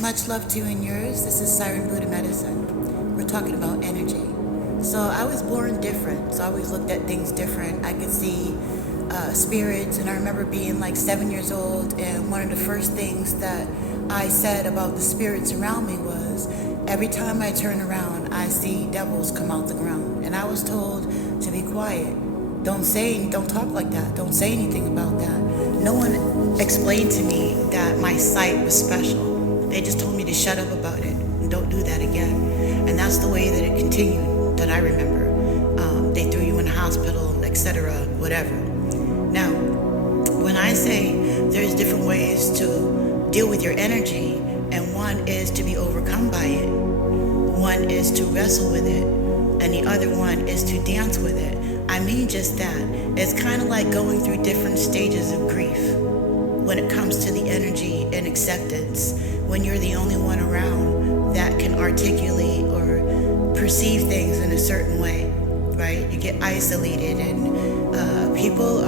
Much love to you and yours. This is Siren Buddha Medicine. We're talking about energy. So I was born different. So I always looked at things different. I could see spirits, and I remember being like 7 years old, and one of the first things that I said about the spirits around me was, every time I turn around, I see devils come out the ground. And I was told to be quiet. Don't talk like that. Don't say anything about that. No one explained to me that my sight was special. They just told me to shut up about it and don't do that again. And that's the way that it continued, that I remember. They threw you in the hospital, etc., whatever. Now, when I say there's different ways to deal with your energy, and one is to be overcome by it, one is to wrestle with it, and the other one is to dance with it. I mean just that. It's kind of like going through different stages of grief when it comes to the energy and acceptance, when you're the only one around that can articulate or perceive things in a certain way, right? You get isolated, and people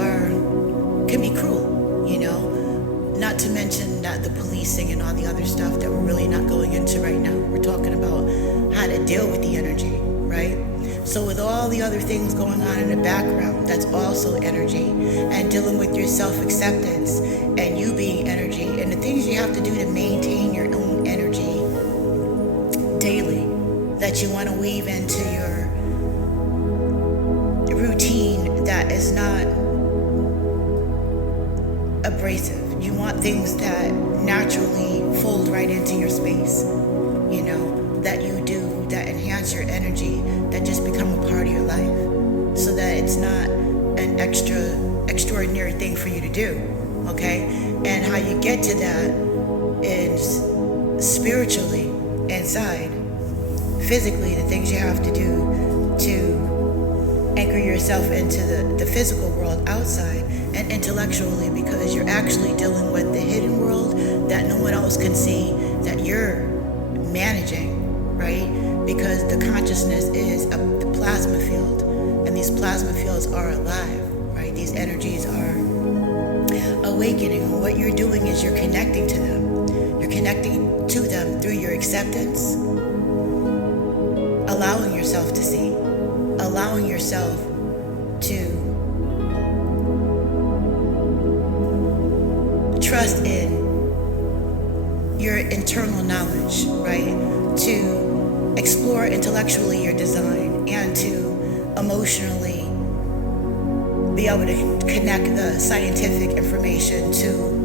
can be cruel, not to mention that the policing and all the other stuff that we're really not going into right now. We're talking about how to deal with the energy, right? So with all the other things going on in the background, that's also energy, and dealing with your self-acceptance and you being energy, and the things you have to do to maintain your own energy daily that you want to weave into your routine that is not abrasive. You want things that naturally fold right into your space, that you do, that enhance your energy, that just become a part of your life, so that it's not an extraordinary thing for you to do, okay? And how you get to that is spiritually inside. Physically, the things you have to do to anchor yourself into the physical world outside, and intellectually, because you're actually dealing with the hidden world that no one else can see, that you're managing, right? Because the consciousness is the plasma field, and these plasma fields are alive, right? These energies are awakening, and what you're doing is you're connecting to them. You're connecting to them through your acceptance, allowing yourself to see, allowing yourself to trust in your internal knowledge, right? To explore intellectually your design, and to emotionally be able to connect the scientific information to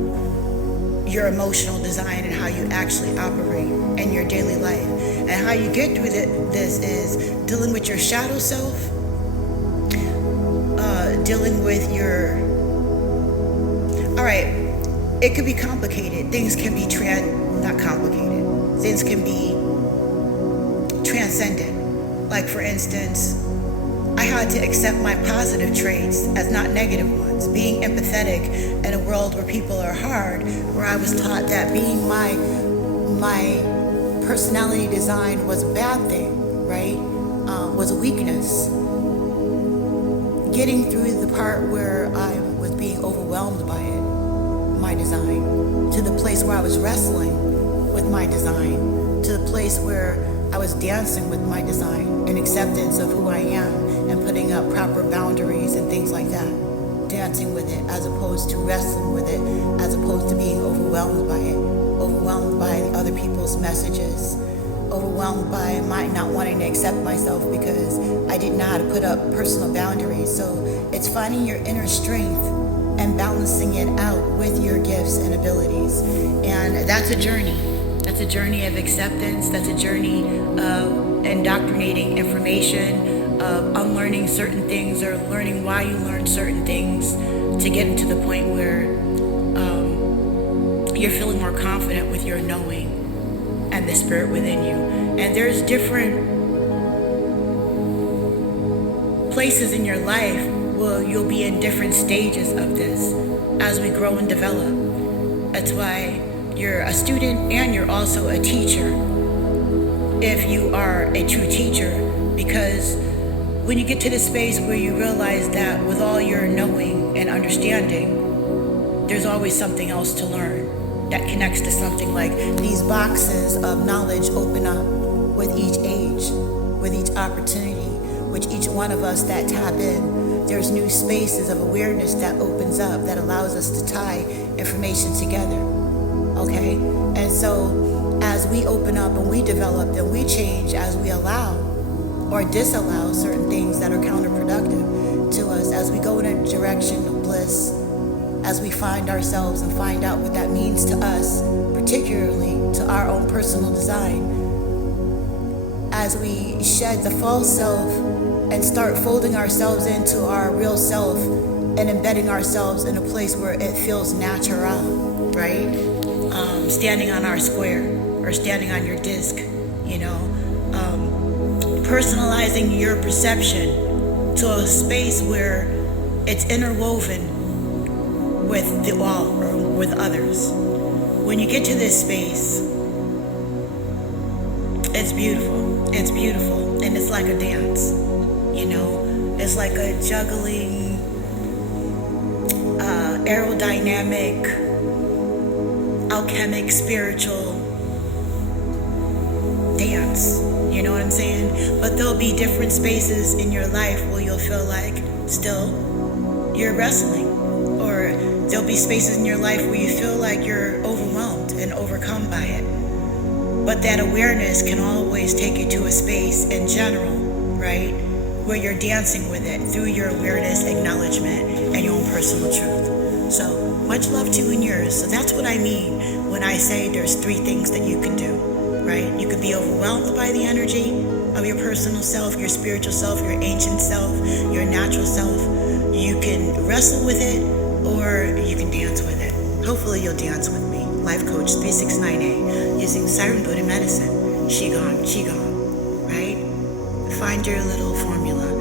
your emotional design and how you actually operate in your daily life. And how you get through this is dealing with your shadow self, dealing with your, all right, it could be complicated. Things can be not complicated. Things can be transcendent. Like, for instance, I had to accept my positive traits as not negative ones. Being empathetic in a world where people are hard, where I was taught that being my personality design was a bad thing, right? Was a weakness. Getting through the part where I was being overwhelmed by it, my design, to the place where I was wrestling with my design, to the place where I was dancing with my design and acceptance of who I am, and putting up proper boundaries and things like that. Dancing with it as opposed to wrestling with it, as opposed to being overwhelmed by it, overwhelmed by other people's messages, overwhelmed by my not wanting to accept myself because I didn't know how to put up personal boundaries. So it's finding your inner strength and balancing it out with your gifts and abilities. And that's a journey. That's a journey of acceptance. That's a journey of indoctrinating information, of unlearning certain things, or learning why you learn certain things, to get into the point where you're feeling more confident with your knowing and the spirit within you. And there's different places in your life where you'll be in different stages of this as we grow and develop. That's why you're a student and you're also a teacher, if you are a true teacher, because when you get to the space where you realize that with all your knowing and understanding, there's always something else to learn. that connects to something. Like these boxes of knowledge open up with each age, with each opportunity, with each one of us that tap in. There's new spaces of awareness that opens up that allows us to tie information together. Okay? And so as we open up and we develop and we change, as we allow or disallow certain things that are counterproductive to us, as we go in a direction of bliss, as we find ourselves and find out what that means to us, particularly to our own personal design, as we shed the false self and start folding ourselves into our real self and embedding ourselves in a place where it feels natural, right? Standing on our square or standing on your disc, you know, personalizing your perception to a space where it's interwoven with the all or with others. When you get to this space, it's beautiful. It's beautiful. And it's like a dance, you know. It's like a juggling, aerodynamic, alchemic, spiritual dance. You know what I'm saying? But there'll be different spaces in your life where you'll feel like still you're wrestling. Or there'll be spaces in your life where you feel like you're overwhelmed and overcome by it. But that awareness can always take you to a space in general, right? Where you're dancing with it through your awareness, acknowledgement, and your own personal truth. So much love to you and yours. So that's what I mean when I say there's 3 things that you can do, right? You could be overwhelmed by the energy of your personal self, your spiritual self, your ancient self, your natural self. You can wrestle with it or you can dance with it. Hopefully you'll dance with me. Life Coach 369A using Siren Buddha medicine. Qigong, right? Find your little formula